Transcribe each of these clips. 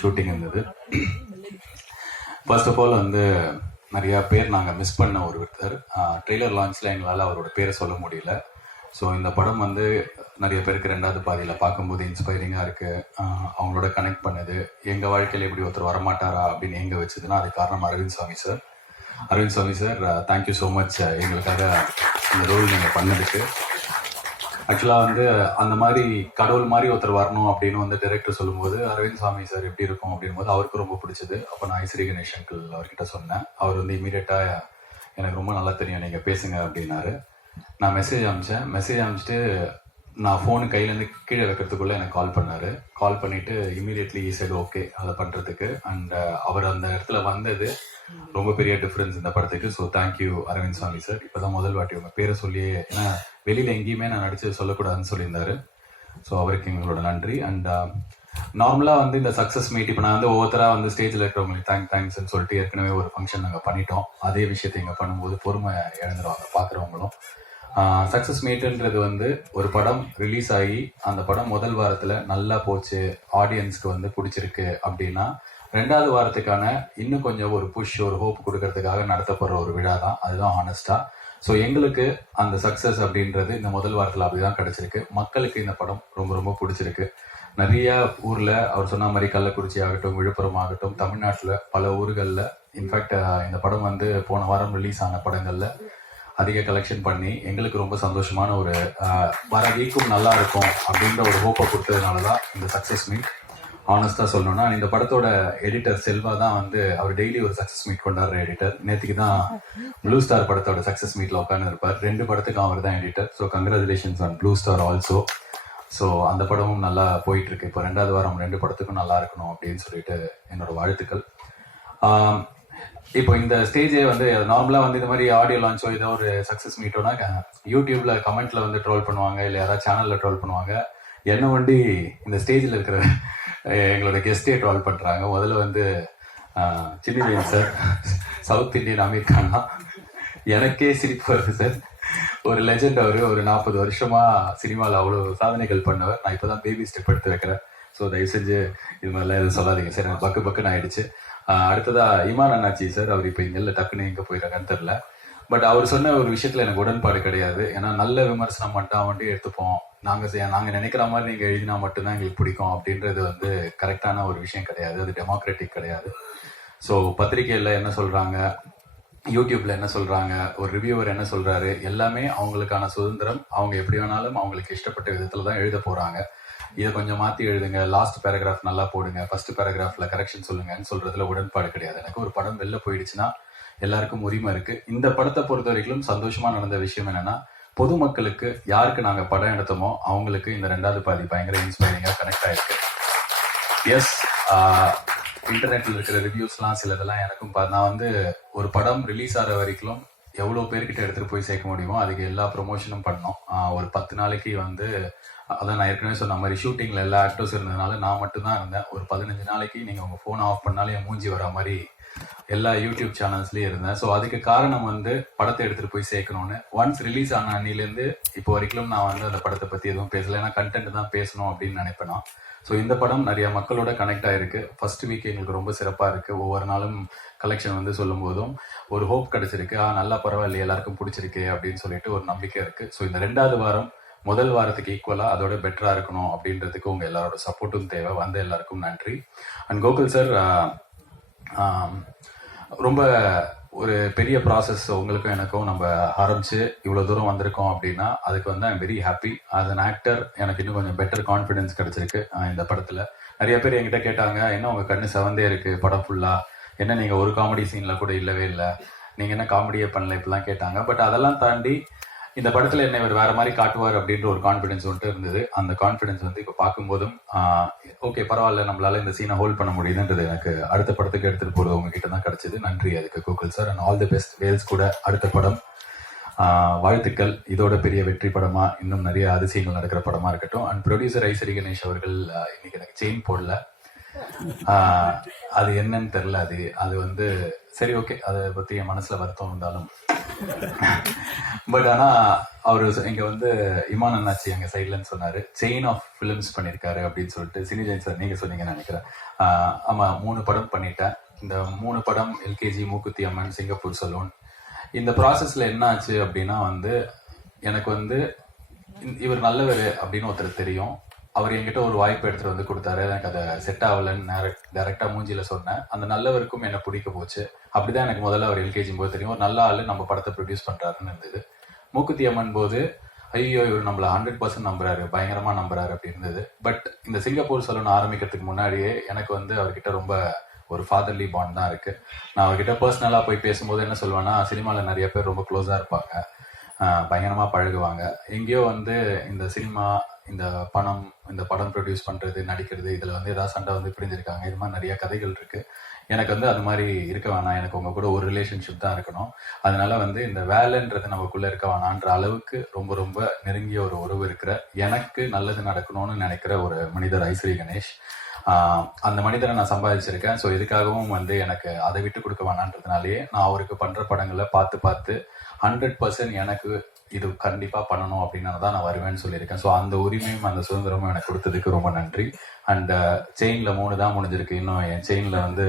Shooting இருந்தது. First of all வந்து நிறைய பேர் நாங்கள் மிஸ் பண்ண ஒருத்தர் ட்ரெய்லர் லான்ச்சில் எங்களால் அவரோட பேரை சொல்ல முடியல. ஸோ இந்த படம் வந்து நிறைய பேருக்கு ரெண்டாவது பாதியில் பார்க்கும்போது இன்ஸ்பைரிங்காக இருக்குது அவங்களோட கனெக்ட் பண்ணுது. எங்கள் வாழ்க்கையில் எப்படி ஒருத்தர் வரமாட்டாரா அப்படின்னு எங்கே வச்சதுன்னா அது காரணம் Arvind Swamy sir Arvind Swamy sir thank you so much எங்களுக்காக இந்த ரோல் நீங்கள் பண்ணதுக்கு. ஆக்சுவலாக வந்து அந்த மாதிரி கடவுள் மாதிரி ஒருத்தர் வரணும் அப்படின்னு வந்து டைரக்டர் சொல்லும்போது அரவிந்த் சாமி சார் எப்படி இருக்கும்? அப்படின்போது அவருக்கு ரொம்ப பிடிச்சது. அப்போ நான் ஐஸ்ரீ கணேஷ் அங்கிள் அவர்கிட்ட சொன்னேன். அவர் வந்து இமீடியட்டாக எனக்கு ரொம்ப நல்லா தெரியும். நீங்கள் பேசுங்க அப்படின்னாரு. நான் மெசேஜ் அனுப்பிச்சேன். மெசேஜ் அனுப்பிச்சிட்டு நான் ஃபோனு கையிலேருந்து கீழே வைக்கிறதுக்குள்ளே எனக்கு கால் பண்ணார். கால் பண்ணிவிட்டு இமீடியட்லி சைடு ஓகே அதை பண்ணுறதுக்கு அண்ட் uh, அவர் அந்த இடத்துல வந்தது ரொம்ப பெரிய டிஃப்ரென்ஸ் இந்த படத்துக்கு. ஸோ தேங்க்யூ அரவிந்த் சாமி சார். இப்போ தான் முதல் வாட்டி உங்கள் பேரை சொல்லியே ஏன்னா வெளியில் எங்கேயுமே நான் நடிச்சு சொல்லக்கூடாதுன்னு சொல்லியிருந்தாரு. ஸோ அவருக்கு எங்களோட நன்றி. அண்ட் நார்மலாக um, வந்து இந்த சக்ஸஸ் மீட் இப்போ நான் வந்து ஒவ்வொருத்தராக வந்து ஸ்டேஜில் இருக்கிறவங்களுக்கு தேங்க் தேங்க்ஸ்னு சொல்லிட்டு ஏற்கனவே ஒரு ஃபங்க்ஷன் நாங்கள் பண்ணிட்டோம். அதே விஷயத்தை இங்கே பண்ணும்போது பொறுமை இழந்துருவாங்க பார்க்குறவங்களும் சக்ஸஸ் மீட்டுன்றது வந்து ஒரு படம் ரிலீஸ் ஆகி அந்த படம் முதல் வாரத்தில் நல்லா போச்சு ஆடியன்ஸ்க்கு வந்து பிடிச்சிருக்கு அப்படின்னா ரெண்டாவது வாரத்துக்கான இன்னும் கொஞ்சம் ஒரு புஷ் ஒரு ஹோப் கொடுக்கறதுக்காக நடத்தப்படுற ஒரு விழா தான் அதுதான் ஹானஸ்டாக ஸோ எங்களுக்கு அந்த சக்ஸஸ் அப்படின்றது இந்த முதல் வாரத்தில் அப்படிதான் கிடச்சிருக்கு. மக்களுக்கு இந்த படம் ரொம்ப ரொம்ப பிடிச்சிருக்கு. நிறைய ஊரில் அவர் சொன்ன மாதிரி கள்ளக்குறிச்சி ஆகட்டும் விழுப்புரம் ஆகட்டும் தமிழ்நாட்டில் பல ஊர்களில் இன்ஃபேக்ட் இந்த படம் வந்து போன வாரம் ரிலீஸ் ஆன படங்களில் அதிக கலெக்ஷன் பண்ணி எங்களுக்கு ரொம்ப சந்தோஷமான ஒரு வர வீக்கும் நல்லா இருக்கும் அப்படின்ற ஒரு ஹோப்பை கொடுத்ததுனால தான் இந்த சக்ஸஸ் மீட் ஆனஸ்டாக சொல்லணும்னா இந்த படத்தோட எடிட்டர் செல்வா தான் வந்து அவர் டெய்லி ஒரு சக்ஸஸ் மீட் கொண்டாடுற எடிட்டர் நேற்றுக்கு தான் ப்ளூ ஸ்டார் படத்தோட சக்ஸஸ் மீட்டில் உட்காந்து இருப்பார் ரெண்டு படத்துக்கும் அவர் தான் editor so congratulations on Blue Star also so அந்த படமும் நல்லா போயிட்டு இருக்கு இப்போ ரெண்டாவது வாரம் ரெண்டு படத்துக்கும் நல்லா இருக்கணும் அப்படின்னு சொல்லிட்டு என்னோட வாழ்த்துக்கள். இப்போ இந்த ஸ்டேஜே வந்து நார்மலாக வந்து இந்த மாதிரி ஆடியோ லான்ச்சோ ஏதோ ஒரு சக்ஸஸ் மீட்டோனா யூடியூப்ல கமெண்ட்ல வந்து ட்ரோல் பண்ணுவாங்க இல்லை யாராவது சேனல்ல ட்ரோல் பண்ணுவாங்க. என்ன வண்டி இந்த ஸ்டேஜில் இருக்கிற எங்களோட கெஸ்டே ட்ராவல் பண்ணுறாங்க முதல்ல வந்து சின்ன sir south Indian Aamir Khan தான். எனக்கே சிரிப்பு வருது சார் ஒரு லெஜெண்ட் அவரு ஒரு நாற்பது வருஷமா சினிமாவில் அவ்வளோ சாதனைகள் பண்ணவர். நான் இப்போ தான் பேபி ஸ்டெப் எடுத்து வைக்கிறேன். ஸோ தயவு செஞ்சு இது மாதிரிலாம் எதுவும் சொல்லாதீங்க சார் எனக்கு பக்கு பக்குன்னு ஆயிடுச்சு. அடுத்ததாக அடுத்ததா இமான் அண்ணாச்சி சார் அவர் இப்போ இங்கே இல்லை டக்குன்னு எங்கே போயிடுறாங்கன்னு தெரில பட் அவர் சொன்ன ஒரு விஷயத்தில் எனக்கு உடன்பாடு கிடையாது. ஏன்னா நல்ல விமர்சனம் மட்டும் வண்டி எடுத்துப்போம். நாங்கள் செய்ய- நாங்கள் நினைக்கிற மாதிரி நீங்கள் எழுதினா மட்டும்தான் எங்களுக்கு பிடிக்கும். அப்படின்றது வந்து கரெக்டான ஒரு விஷயம் கிடையாது. அது டெமோக்ராட்டிக் கிடையாது. ஸோ பத்திரிகையில் என்ன சொல்கிறாங்க யூடியூப்ல என்ன சொல்றாங்க? ஒரு ரிவ்யூவர் என்ன சொல்றாரு? எல்லாமே அவங்களுக்கான சுதந்திரம். அவங்க எப்படி வேணாலும் அவங்களுக்கு இஷ்டப்பட்ட விதத்துல தான் எழுத போறாங்க. இதை கொஞ்சம் மாத்தி எழுதுங்க. லாஸ்ட் பேராகிராஃப் நல்லா போடுங்க. ஃபர்ஸ்ட் பேராகிராஃப்ல கரெக்ஷன் சொல்லுங்கன்னு சொல்றதுல உடன்பாடு கிடையாது. எனக்கு ஒரு படம் வெளில போயிடுச்சுன்னா எல்லாருக்கும் உரிமை இருக்கு. இந்த படத்தை பொறுத்த வரைக்கும் சந்தோஷமா நடந்த விஷயம் என்னன்னா பொதுமக்களுக்கு யாருக்கு நாங்க படம் எடுத்தோமோ அவங்களுக்கு இந்த ரெண்டாவது பாதி பயங்கர இன்ஸ்பைரிங்கா கனெக்ட் ஆயிருக்கு. எஸ் இன்டர்நெட்ல இருக்கிற ரிவ்யூஸ்லாம் சிலதெல்லாம் எனக்கும் நான் வந்து ஒரு படம் ரிலீஸ் ஆகிற வரைக்கும் எவ்வளோ பேர்கிட்ட எடுத்துட்டு போய் சேர்க்க முடியுமோ அதுக்கு எல்லா ப்ரொமோஷனும் பண்ணோம். ஒரு பத்து நாளைக்கு வந்து அதான் நான் ஏற்கனவே சொன்ன மாதிரி ஷூட்டிங்ல எல்லா ஆக்டர்ஸ் இருந்ததுனால நான் மட்டும்தான் இருந்தேன். ஒரு பதினஞ்சு நாளைக்கு நீங்க உங்க ஃபோனை ஆஃப் பண்ணாலே மூஞ்சி வர மாதிரி எல்லா யூடியூப் சேனல்ஸ்லயும் இருந்தேன். ஸோ அதுக்கு காரணம் வந்து படத்தை எடுத்துட்டு போய் சேர்க்கணும்னு. ஒன்ஸ் ரிலீஸ் ஆன அன்னிலேருந்து இப்போ வரைக்கும் நான் வந்து அந்த படத்தை பத்தி எதுவும் பேசல. ஏன்னா கண்டென்ட் தான் பேசணும் அப்படின்னு நினைப்பேன். ஸோ இந்த படம் நிறைய மக்களோட கனெக்ட் ஆயிருக்கு. ஃபர்ஸ்ட் வீக் எங்களுக்கு ரொம்ப சிறப்பாக இருக்கு. ஒவ்வொரு நாளும் கலெக்ஷன் வந்து சொல்லும் போதும் ஒரு ஹோப் கிடைச்சிருக்கு. ஆ நல்லா பரவாயில்ல எல்லாருக்கும் பிடிச்சிருக்கு அப்படின்னு சொல்லிட்டு ஒரு நம்பிக்கை இருக்கு. ஸோ இந்த ரெண்டாவது வாரம் முதல் வாரத்துக்கு ஈக்குவலாக அதோட பெட்டராக இருக்கணும் அப்படின்றதுக்கு உங்கள் எல்லாரோட சப்போர்ட்டும் தேவை. வந்த எல்லாருக்கும் நன்றி. அண்ட் கோகுல் சார் ரொம்ப ஒரு பெரிய ப்ராசஸ் உங்களுக்கும் எனக்கும் நம்ம ஆரம்பிச்சு இவ்வளோ தூரம் வந்திருக்கோம் அப்படின்னா அதுக்கு வந்து I'm very happy as an actor எனக்கு இன்னும் கொஞ்சம் பெட்டர் கான்ஃபிடென்ஸ் கிடைச்சிருக்கு இந்த படத்தில். நிறைய பேர் என்கிட்ட கேட்டாங்க என்ன உங்கள் கண்ணு செவந்தே இருக்கு படம் ஃபுல்லாக என்ன நீங்கள் ஒரு காமெடி சீனில் கூட இல்லவே இல்லை. நீங்கள் என்ன காமெடியே பண்ணல? இப்படிலாம் கேட்டாங்க. பட் அதெல்லாம் தாண்டி இந்த படத்துல என்ன இவர் வேற மாதிரி காட்டுவார் அப்படின்ற ஒரு கான்பிடன்ஸ் வந்துட்டு இருந்தது. அந்த கான்பிடன்ஸ் வந்து இப்போ பார்க்கும்போதும் ஓகே பரவாயில்ல நம்மளால இந்த சீனை ஹோல்ட் பண்ண முடியுதுன்றது எனக்கு அடுத்த படத்துக்கு எடுத்துட்டு போறது உங்ககிட்ட தான் கிடைச்சது. நன்றி அதுக்கு Google sir. And all the best Vels கூட அடுத்த படம் வாழ்த்துக்கள். இதோட பெரிய வெற்றி படமா இன்னும் நிறைய அதிசயங்கள் நடக்கிற படமா இருக்கட்டும். அண்ட் ப்ரொடியூசர் ஐசரி கணேஷ் அவர்கள் இன்னைக்கு எனக்கு செயின் போடல. அது என்னன்னு தெரியல அது அது வந்து சரி ஓகே அதை பத்தி என் மனசுல வருத்தம் இருந்தாலும் பட் ஆனா அவர் இங்க வந்து இமான் அண்ணாச்சி எங்க சைட்லன்னு சொன்னாரு. செயின் ஆஃப் ஃபிலிம்ஸ் பண்ணிருக்காரு அப்படின்னு சொல்லிட்டு சினிஜெயின் சார் நீங்க சொன்னீங்கன்னு நினைக்கிறேன். ஆமாம் ஆமா மூணு படம் பண்ணிட்டேன். இந்த மூணு படம் LKG Mookuthi Amman Singapore salon. இந்த ப்ராசஸ்ல என்ன ஆச்சு அப்படின்னா வந்து எனக்கு வந்து இவர் நல்லவர் அப்படின்னு ஒருத்தர் தெரியும். அவர் என்கிட்ட ஒரு வாய்ப்பு எடுத்துட்டு வந்து கொடுத்தாரு. எனக்கு அதை செட் ஆகலன்னு டேரக்டா மூஞ்சியில சொன்னேன். அந்த நல்லவருக்கும் என்ன பிடிக்க போச்சு. அப்படிதான் எனக்கு முதல்ல அவர் எல்கேஜி போது தெரியும். ஒரு நல்ல ஆளு நம்ம படத்தை ப்ரொடியூஸ் பண்றாருன்னு இருந்தது. மூக்குத்தி அம்மன் போது ஐயோ இவர் நம்மள ஹண்ட்ரட் பர்சன்ட் நம்புறாரு பயங்கரமா நம்புறாரு அப்படி இருந்தது. பட் இந்த சிங்கப்பூர் சலூன் ஆரம்பிக்கிறதுக்கு முன்னாடியே எனக்கு வந்து அவர்கிட்ட ரொம்ப ஒரு ஃபாதர்லி பாண்ட் தான் இருக்கு. நான் அவர்கிட்ட பர்சனலா போய் பேசும்போது என்ன சொல்லுவேன்னா சினிமால நிறைய பேர் ரொம்ப க்ளோஸா இருப்பாங்க. பயங்கரமா பழகுவாங்க. எங்கேயோ வந்து இந்த சினிமா இந்த பணம் இந்த படம் ப்ரொடியூஸ் பண்ணுறது நடிக்கிறது இதில் வந்து ஏதாவது சண்டை வந்து பிரிஞ்சிருக்காங்க. இது மாதிரி நிறையா கதைகள் இருக்குது எனக்கு வந்து அது மாதிரி இருக்க வேணாம். எனக்கு உங்கள் கூட ஒரு ரிலேஷன்ஷிப் தான் இருக்கணும். அதனால வந்து இந்த வேலைன்றது நமக்குள்ளே இருக்க வேணான்ற அளவுக்கு ரொம்ப ரொம்ப நெருங்கிய ஒரு உறவு இருக்கிற எனக்கு நல்லது நடக்கணும்னு நினைக்கிற ஒரு மனிதர் ஐஸ்வரி கணேஷ். அந்த மனிதரை நான் சம்பாதிச்சிருக்கேன். ஸோ இதுக்காகவும் வந்து எனக்கு அதை விட்டு கொடுக்க வேணான்றதுனாலேயே நான் அவருக்கு பண்ணுற படங்களை பார்த்து பார்த்து ஹண்ட்ரட் பர்சன்ட் எனக்கு இது கண்டிப்பாக பண்ணணும் அப்படின்னு தான் நான் வருவேன்னு சொல்லியிருக்கேன். ஸோ அந்த உரிமையும் அந்த சுதந்திரமும் எனக்கு கொடுத்ததுக்கு ரொம்ப நன்றி. அண்ட் செயினில் uh, மூணு தான் முடிஞ்சிருக்கு. இன்னும் என் செயினில் வந்து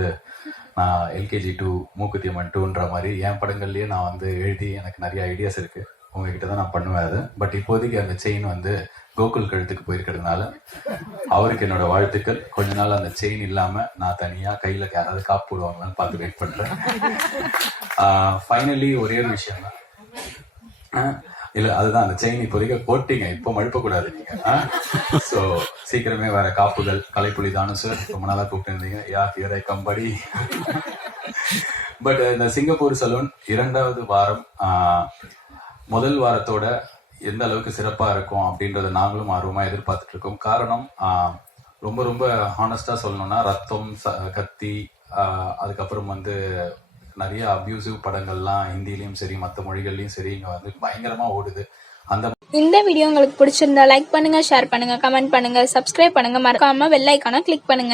நான் எல்கேஜி டூ மூக்குத்தி அம்மன் டூன்ற மாதிரி என் படங்கள்லேயே நான் வந்து எழுதி எனக்கு நிறைய ஐடியாஸ் இருக்குது உங்ககிட்ட தான் நான் பண்ணுவேன் அது. பட் இப்போதைக்கு அந்த செயின் வந்து கோகுல் கழுத்துக்கு போயிருக்கிறதுனால அவருக்கு என்னோட வாழ்த்துக்கள். கொஞ்ச நாள் அந்த செயின் இல்லாம நான் தனியா கையில யாராவது காப்பு போடுவாங்களான்னு பார்த்து வெயிட் பண்றேன். Uh, ஃபைனலி ஒரே ஒரு விஷயம் தான். இல்ல அதுதான் அந்த செயின் இப்போதைக்கு போட்டீங்க. இப்போ மழுப்ப கூடாது நீங்க சோ சீக்கிரமே வர காப்புகள் கலைப்புலி தானு சார் ரொம்ப நாளா கூப்பிட்டு இருந்தீங்க yeah here I come buddy but இந்த சிங்கப்பூர் சலூன் இரண்டாவது வாரம் முதல் வாரத்தோட எந்த அளவுக்கு சிறப்பா இருக்கும் அப்படின்றத நாங்களும் ஆர்வமா எதிர்பார்த்துட்டு இருக்கோம். காரணம் ரொம்ப ரொம்ப ஹானஸ்டா சொல்லணும்னா ரத்தம் ச- கத்தி அதுக்கப்புறம் வந்து நிறைய அபியூசிவ் படங்கள்லாம் ஹிந்திலையும் சரி மற்ற மொழிகள்லயும் சரி இங்க வந்து பயங்கரமா ஓடுது. அந்த இந்த வீடியோ உங்களுக்கு பிடிச்சிருந்தா லைக் பண்ணுங்க ஷேர் பண்ணுங்க கமெண்ட் பண்ணுங்க சப்ஸ்கிரைப் பண்ணுங்க. மறக்காம வெள்ளைக்கான கிளிக் பண்ணுங்க.